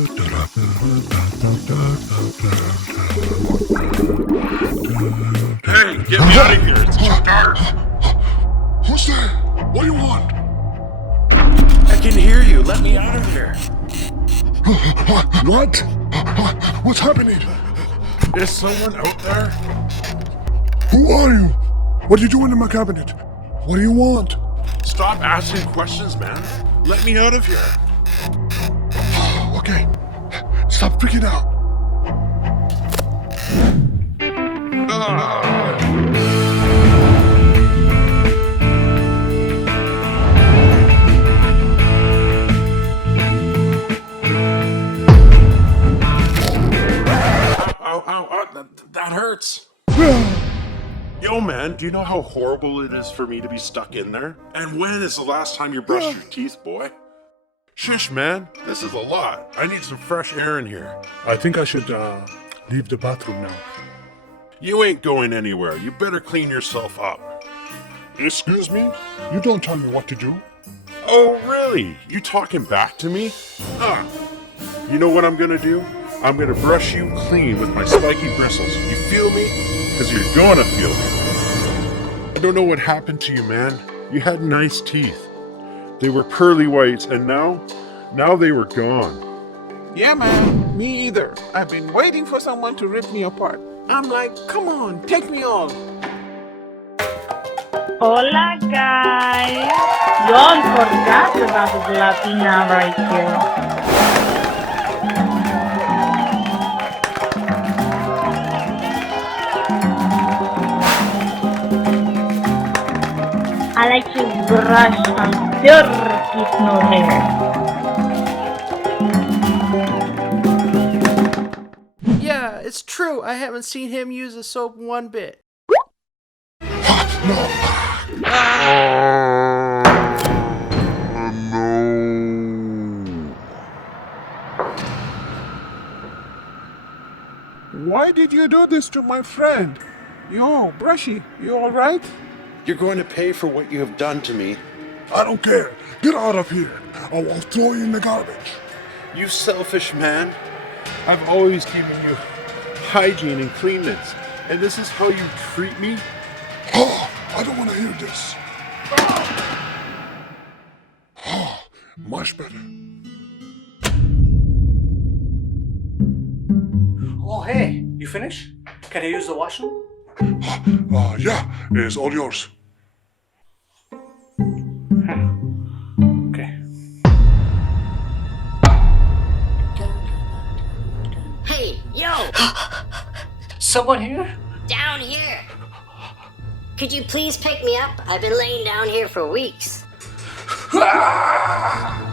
Hey, get me out of here! It's too dark! Who's there? What do you want? I can hear you! Let me out of here! What? What's happening? Is someone out there? Who are you? What are you doing in my cabinet? What do you want? Stop asking questions, man. Let me out of here. Okay, stop freaking out. Ow, that hurts. Yo, man, do you know how horrible it is for me to be stuck in there? And when is the last time you brushed your teeth, boy? Shush, man, this is a lot. I need some fresh air in here. I think I should leave the bathroom now. You ain't going anywhere. You better clean yourself up. Excuse me? You don't tell me what to do. Oh, really? You talking back to me? Huh. You know what I'm gonna do? I'm gonna brush you clean with my spiky bristles. You feel me? Because you're gonna feel me. I don't know what happened to you, man. You had nice teeth. They were pearly whites, and now they were gone. Yeah, man, me either. I've been waiting for someone to rip me apart. I'm like, come on, take me on. Hola, guys. Y'all forgot about the Latina right here. I like to brush some silky snow hair. Yeah, it's true. I haven't seen him use a soap one bit. No. Why did you do this to my friend? Yo, Brushy, you alright? You're going to pay for what you have done to me. I don't care. Get out of here. I will throw you in the garbage. You selfish man. I've always given you hygiene and cleanness, and this is how you treat me? Oh, I don't want to hear this. Oh, much better. Oh, hey, you finished? Can I use the washroom? Yeah, it's all yours. Okay. Hey, yo! Someone here? Down here! Could you please pick me up? I've been laying down here for weeks. Ah!